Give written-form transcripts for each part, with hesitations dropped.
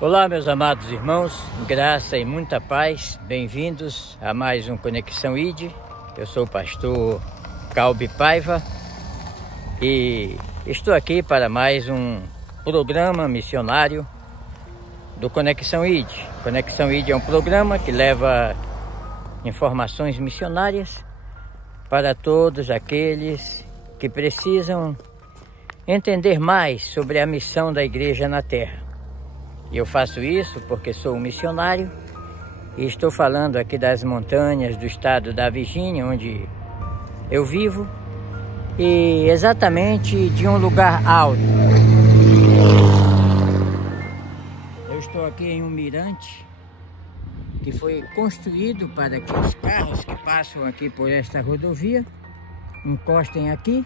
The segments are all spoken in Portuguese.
Olá, meus amados irmãos, graça e muita paz, bem-vindos a mais um Conexão ID. Eu sou o pastor Calbi Paiva e estou aqui para mais um programa missionário do Conexão ID. Conexão ID é um programa que leva informações missionárias para todos aqueles que precisam entender mais sobre a missão da igreja na terra. Eu faço isso porque sou um missionário e estou falando aqui das montanhas do estado da Virgínia, onde eu vivo, e exatamente de um lugar alto. Eu estou aqui em um mirante que foi construído para que os carros que passam aqui por esta rodovia encostem aqui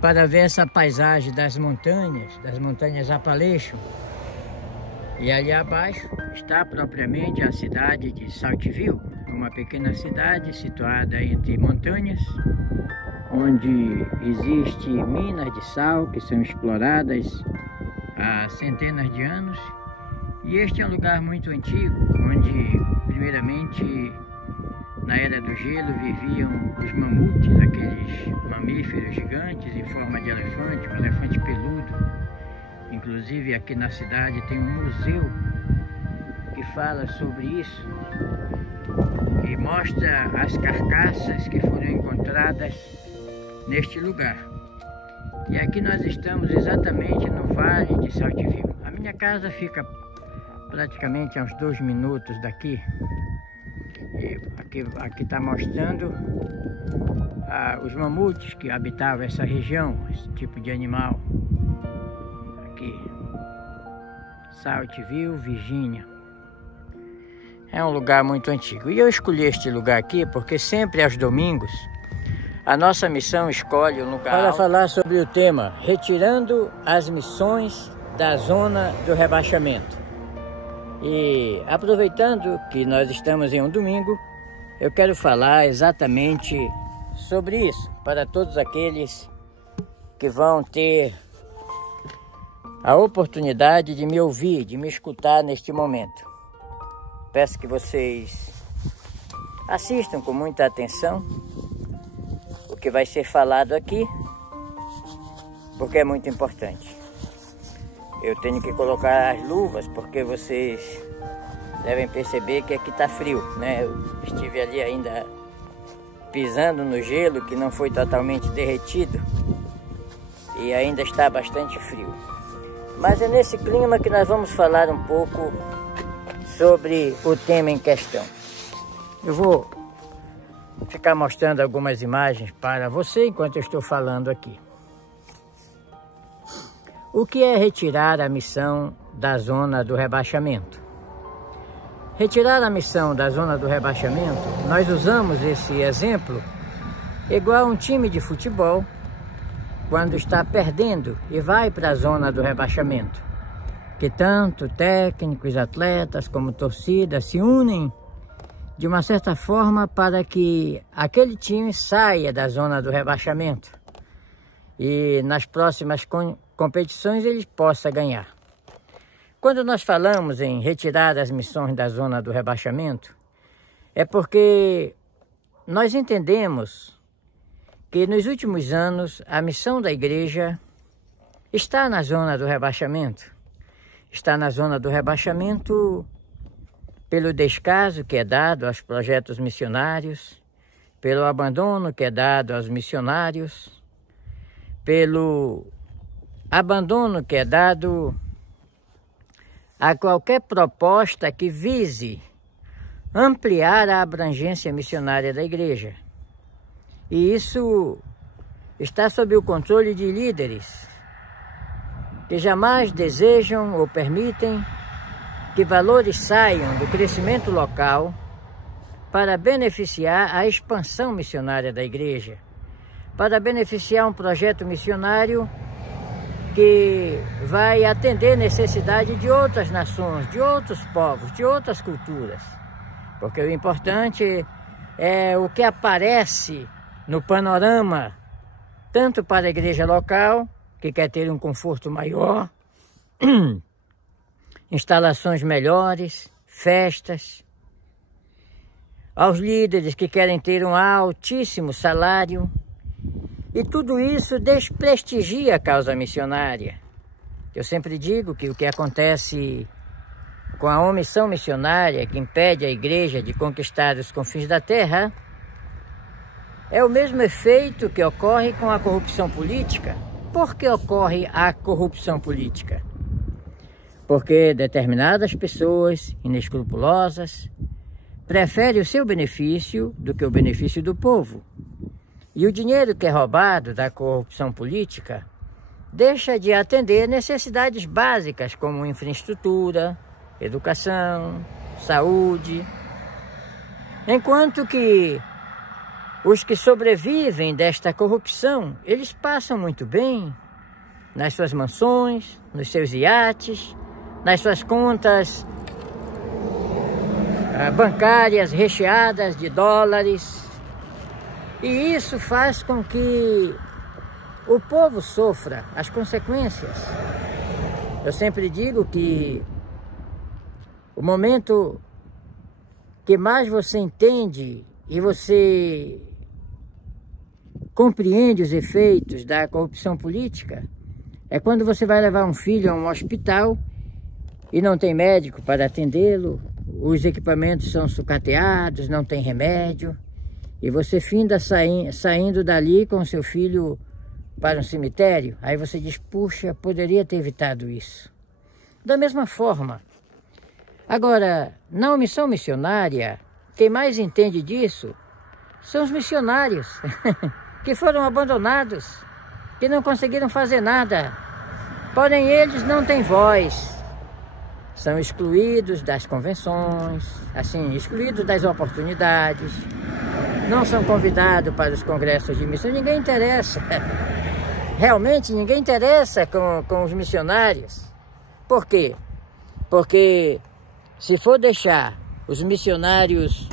para ver essa paisagem das montanhas Appalachian. E ali abaixo está propriamente a cidade de Saltville, uma pequena cidade situada entre montanhas, onde existe minas de sal que são exploradas há centenas de anos. E este é um lugar muito antigo, onde primeiramente na Era do Gelo viviam os mamutes, aqueles mamíferos gigantes em forma de elefante, um elefante peludo. Inclusive aqui na cidade tem um museu que fala sobre isso e mostra as carcaças que foram encontradas neste lugar. E aqui nós estamos exatamente no Vale de Saltville. A minha casa fica praticamente a uns 2 minutos daqui. E aqui está mostrando os mamutes que habitavam essa região, esse tipo de animal. Aqui, Saltville, Virgínia. É um lugar muito antigo. E eu escolhi este lugar aqui porque sempre aos domingos a nossa missão escolhe um lugar para falar sobre o tema retirando as missões da zona do rebaixamento. E aproveitando que nós estamos em um domingo, eu quero falar exatamente sobre isso para todos aqueles que vão ter a oportunidade de me ouvir, de me escutar neste momento. Peço que vocês assistam com muita atenção o que vai ser falado aqui, porque é muito importante. Eu tenho que colocar as luvas porque vocês devem perceber que aqui está frio, né? Eu estive ali ainda pisando no gelo que não foi totalmente derretido e ainda está bastante frio. Mas é nesse clima que nós vamos falar um pouco sobre o tema em questão. Eu vou ficar mostrando algumas imagens para você enquanto eu estou falando aqui. O que é retirar a missão da zona do rebaixamento? Retirar a missão da zona do rebaixamento, nós usamos esse exemplo igual a um time de futebol quando está perdendo e vai para a zona do rebaixamento, que tanto técnicos, atletas como torcida se unem de uma certa forma para que aquele time saia da zona do rebaixamento e nas próximas competições ele possa ganhar. Quando nós falamos em retirar as missões da zona do rebaixamento, é porque nós entendemos que nos últimos anos a missão da igreja está na zona do rebaixamento. Está na zona do rebaixamento pelo descaso que é dado aos projetos missionários, pelo abandono que é dado aos missionários, pelo abandono que é dado a qualquer proposta que vise ampliar a abrangência missionária da igreja. E isso está sob o controle de líderes que jamais desejam ou permitem que valores saiam do crescimento local para beneficiar a expansão missionária da igreja, para beneficiar um projeto missionário que vai atender necessidade de outras nações, de outros povos, de outras culturas. Porque o importante é o que aparece no panorama, tanto para a igreja local, que quer ter um conforto maior, instalações melhores, festas, aos líderes que querem ter um altíssimo salário. E tudo isso desprestigia a causa missionária. Eu sempre digo que o que acontece com a omissão missionária, que impede a igreja de conquistar os confins da terra, é o mesmo efeito que ocorre com a corrupção política. Por que ocorre a corrupção política? Porque determinadas pessoas inescrupulosas preferem o seu benefício do que o benefício do povo. E o dinheiro que é roubado da corrupção política deixa de atender necessidades básicas como infraestrutura, educação, saúde. Enquanto que os que sobrevivem desta corrupção, eles passam muito bem nas suas mansões, nos seus iates, nas suas contas bancárias recheadas de dólares. E isso faz com que o povo sofra as consequências. Eu sempre digo que o momento que mais você entende e você compreende os efeitos da corrupção política é quando você vai levar um filho a um hospital e não tem médico para atendê-lo, os equipamentos são sucateados, não tem remédio, e você finda saindo dali com seu filho para um cemitério. Aí você diz, puxa, poderia ter evitado isso. Da mesma forma. Agora, na omissão missionária, quem mais entende disso são os missionários, que foram abandonados, que não conseguiram fazer nada. Porém, eles não têm voz. São excluídos das convenções, assim, excluídos das oportunidades. Não são convidados para os congressos de missão. Ninguém interessa. Realmente, ninguém interessa com os missionários. Por quê? Porque se for deixar os missionários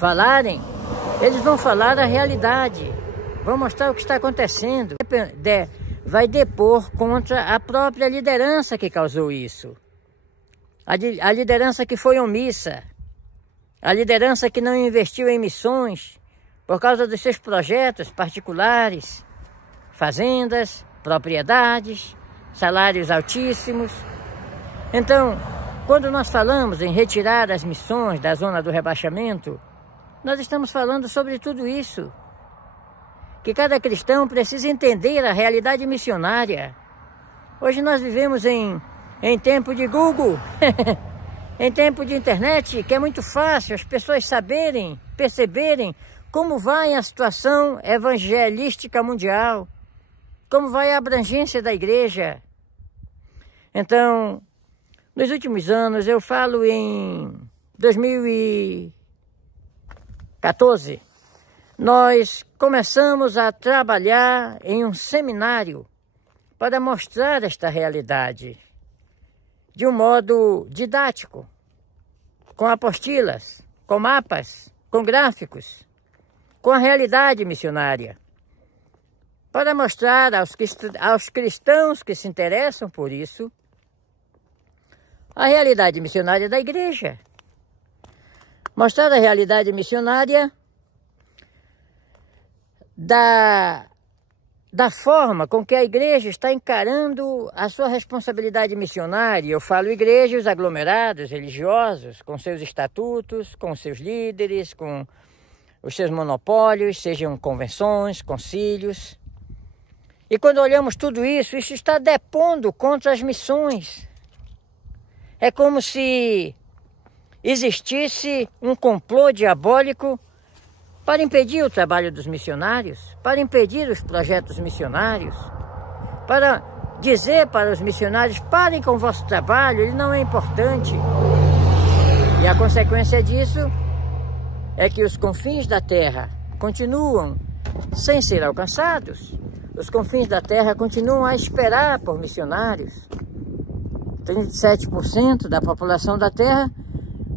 falarem, eles vão falar a realidade, vão mostrar o que está acontecendo. Vai depor contra a própria liderança que causou isso. A liderança que foi omissa, a liderança que não investiu em missões por causa dos seus projetos particulares, fazendas, propriedades, salários altíssimos. Então, quando nós falamos em retirar as missões da zona do rebaixamento, nós estamos falando sobre tudo isso. Que cada cristão precisa entender a realidade missionária. Hoje nós vivemos em tempo de Google, em tempo de internet, que é muito fácil as pessoas saberem, perceberem como vai a situação evangelística mundial, como vai a abrangência da igreja. Então, nos últimos anos, eu falo em 2014, nós começamos a trabalhar em um seminário para mostrar esta realidade de um modo didático, com apostilas, com mapas, com gráficos, com a realidade missionária, para mostrar aos cristãos que se interessam por isso a realidade missionária da igreja. Mostrar a realidade missionária da forma com que a igreja está encarando a sua responsabilidade missionária. Eu falo igreja, os aglomerados religiosos, com seus estatutos, com seus líderes, com os seus monopólios, sejam convenções, concílios. E quando olhamos tudo isso, isso está depondo contra as missões. É como se existisse um complô diabólico para impedir o trabalho dos missionários, para impedir os projetos missionários, para dizer para os missionários, parem com o vosso trabalho, ele não é importante. E a consequência disso é que os confins da terra continuam sem ser alcançados. Os confins da terra continuam a esperar por missionários. 37% da população da terra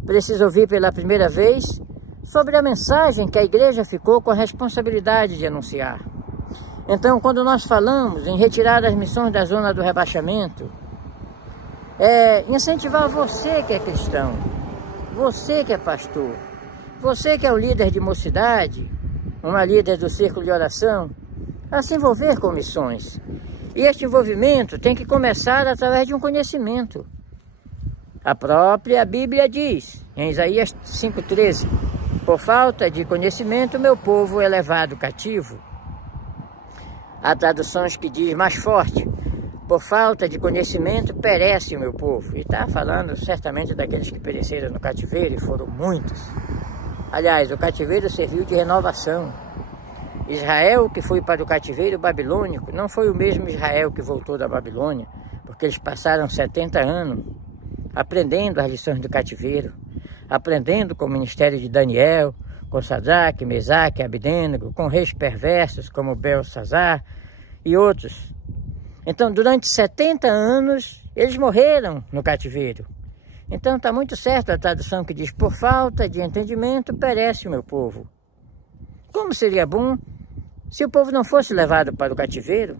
precisa ouvir pela primeira vez sobre a mensagem que a igreja ficou com a responsabilidade de anunciar. Então, quando nós falamos em retirar as missões da zona do rebaixamento, incentivar você que é cristão, você que é pastor, você que é um líder de mocidade, uma líder do círculo de oração, a se envolver com missões. E este envolvimento tem que começar através de um conhecimento. A própria Bíblia diz, em Isaías 5,13, por falta de conhecimento, meu povo é levado cativo. Há traduções que diz mais forte, por falta de conhecimento, perece o meu povo. E está falando certamente daqueles que pereceram no cativeiro, e foram muitos. Aliás, o cativeiro serviu de renovação. Israel, que foi para o cativeiro babilônico, não foi o mesmo Israel que voltou da Babilônia, porque eles passaram 70 anos aprendendo as lições do cativeiro, aprendendo com o ministério de Daniel, com Sadraque, Mesaque, Abdênego, com reis perversos como Belsazar e outros. Então, durante 70 anos, eles morreram no cativeiro. Então, está muito certo a tradução que diz, por falta de entendimento, perece o meu povo. Como seria bom se o povo não fosse levado para o cativeiro?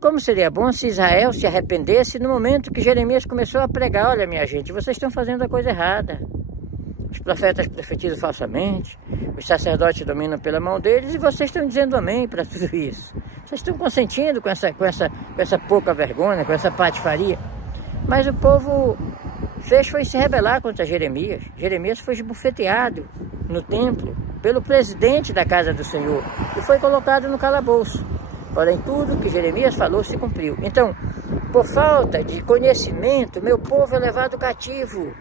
Como seria bom se Israel se arrependesse no momento que Jeremias começou a pregar, olha minha gente, vocês estão fazendo a coisa errada. Os profetas profetizam falsamente, os sacerdotes dominam pela mão deles e vocês estão dizendo amém para tudo isso. Vocês estão consentindo com essa pouca vergonha, com essa patifaria. Mas o povo foi se rebelar contra Jeremias. Jeremias foi esbofeteado no templo pelo presidente da casa do Senhor e foi colocado no calabouço. Porém, tudo que Jeremias falou se cumpriu. Então, por falta de conhecimento, meu povo é levado cativo.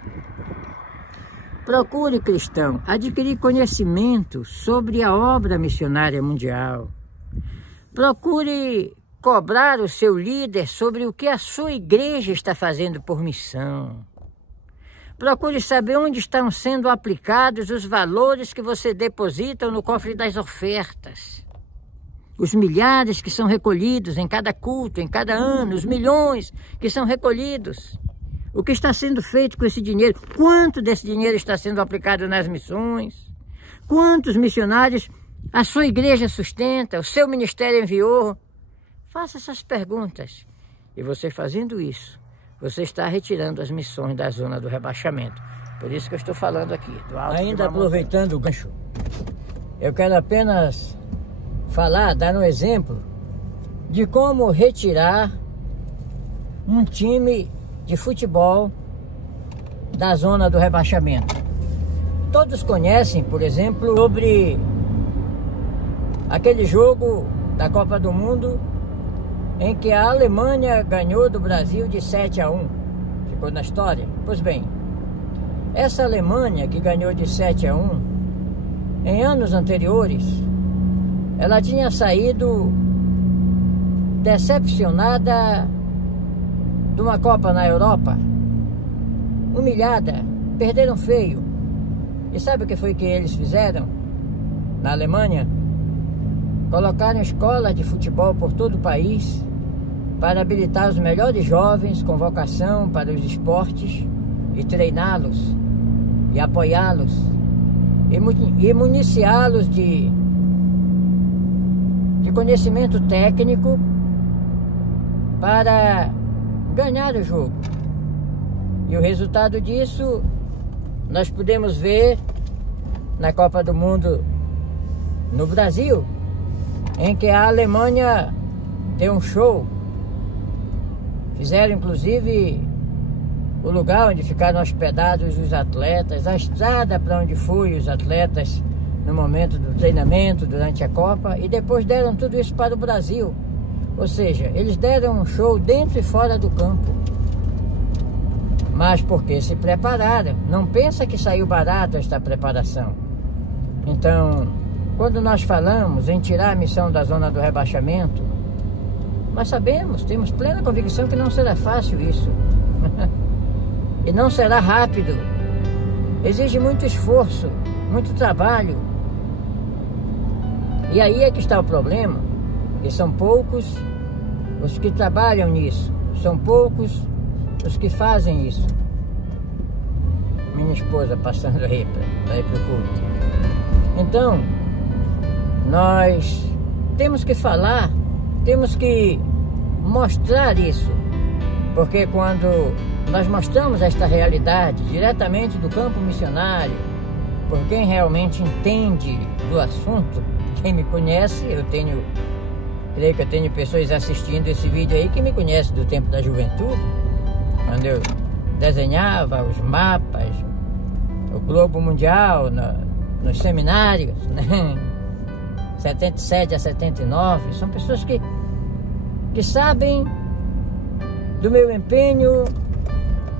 Procure, cristão, adquirir conhecimento sobre a obra missionária mundial. Procure cobrar o seu líder sobre o que a sua igreja está fazendo por missão. Procure saber onde estão sendo aplicados os valores que você deposita no cofre das ofertas. Os milhares que são recolhidos em cada culto, em cada ano, os milhões que são recolhidos. O que está sendo feito com esse dinheiro? Quanto desse dinheiro está sendo aplicado nas missões? Quantos missionários a sua igreja sustenta, o seu ministério enviou? Faça essas perguntas. E você fazendo isso, você está retirando as missões da zona do rebaixamento. Por isso que eu estou falando aqui. Ainda aproveitando o gancho, eu quero apenas dar um exemplo de como retirar um time de futebol da zona do rebaixamento. Todos conhecem, por exemplo, sobre aquele jogo da Copa do Mundo em que a Alemanha ganhou do Brasil de 7-1. Ficou na história? Pois bem, essa Alemanha que ganhou de 7-1, em anos anteriores, ela tinha saído decepcionada de uma Copa na Europa, humilhada, perderam feio. E sabe o que foi que eles fizeram na Alemanha? Colocaram escolas de futebol por todo o país para habilitar os melhores jovens com vocação para os esportes e treiná-los e apoiá-los e municiá-los de conhecimento técnico para ganhar o jogo. E o resultado disso nós podemos ver na Copa do Mundo no Brasil, em que a Alemanha deu um show. Fizeram inclusive o lugar onde ficaram hospedados os atletas, a estrada para onde foram os atletas no momento do treinamento, durante a Copa, e depois deram tudo isso para o Brasil. Ou seja, eles deram um show dentro e fora do campo. Mas porque se prepararam. Não pensa que saiu barato esta preparação. Então, quando nós falamos em tirar a missão da zona do rebaixamento, nós sabemos, temos plena convicção que não será fácil isso. E não será rápido. Exige muito esforço, muito trabalho. E aí é que está o problema, que são poucos os que trabalham nisso, são poucos os que fazem isso. Minha esposa passando aí para ir para o culto. Então, nós temos que falar, temos que mostrar isso Porque quando nós mostramos esta realidade diretamente do campo missionário, por quem realmente entende do assunto, quem me conhece, creio que eu tenho pessoas assistindo esse vídeo aí que me conhecem do tempo da juventude, quando eu desenhava os mapas, o globo mundial nos seminários, né? 77 a 79, são pessoas que sabem do meu empenho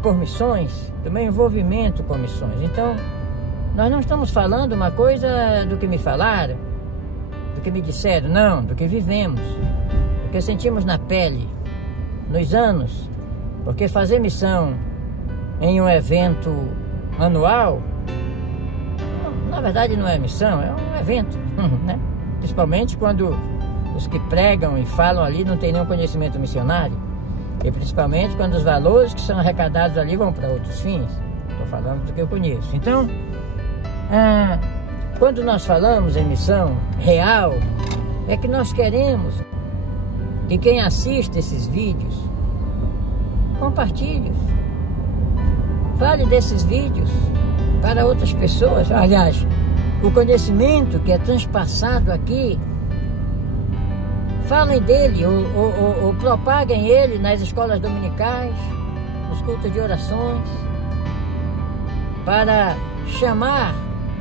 por missões, do meu envolvimento com missões. Então, nós não estamos falando uma coisa do que me falaram, do que me disseram, não, do que vivemos, do que sentimos na pele, nos anos, porque fazer missão em um evento anual, na verdade não é missão, é um evento, né? Principalmente quando os que pregam e falam ali não têm nenhum conhecimento missionário, e principalmente quando os valores que são arrecadados ali vão para outros fins. Estou falando do que eu conheço. Então, quando nós falamos em missão real, é que nós queremos que quem assiste esses vídeos compartilhe, fale desses vídeos para outras pessoas. Aliás, o conhecimento que é transpassado aqui, falem dele ou propaguem ele nas escolas dominicais, nos cultos de orações, para chamar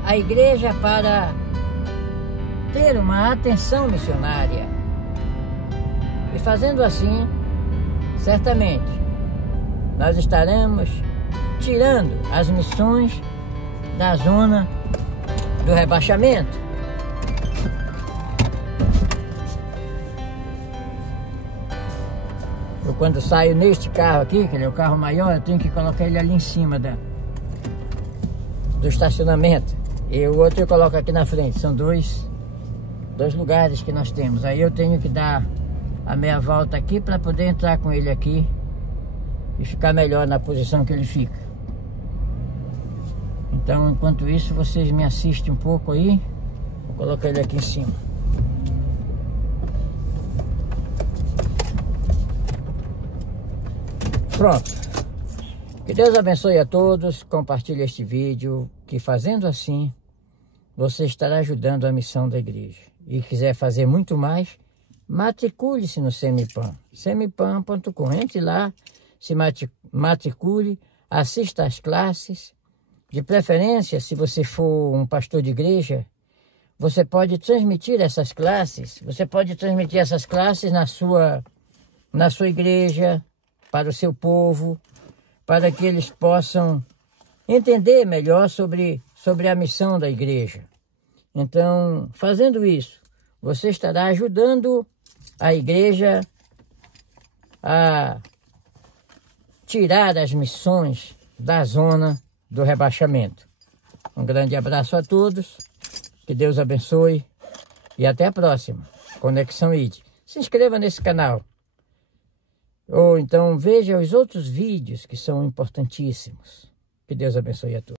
a igreja para ter uma atenção missionária. E fazendo assim, certamente, nós estaremos tirando as missões da zona do rebaixamento. Eu, quando saio neste carro aqui, que ele é o carro maior, eu tenho que colocar ele ali em cima do estacionamento. E o outro eu coloco aqui na frente. São dois lugares que nós temos. Aí eu tenho que dar a meia volta aqui para poder entrar com ele aqui e ficar melhor na posição que ele fica. Então, enquanto isso, vocês me assistem um pouco aí. Vou colocar ele aqui em cima. Pronto. Que Deus abençoe a todos. Compartilhe este vídeo, que fazendo assim, você estará ajudando a missão da igreja. E quiser fazer muito mais, matricule-se no Semipam. Semipam.com. Entre lá, se matricule, assista às classes. De preferência, se você for um pastor de igreja, você pode transmitir essas classes. Você pode transmitir essas classes na sua igreja, para o seu povo, para que eles possam entender melhor sobre a missão da igreja. Então, fazendo isso, você estará ajudando a igreja a tirar as missões da zona do rebaixamento. Um grande abraço a todos, que Deus abençoe e até a próxima. Conexão ID. Se inscreva nesse canal. Ou então veja os outros vídeos que são importantíssimos. Que Deus abençoe a todos.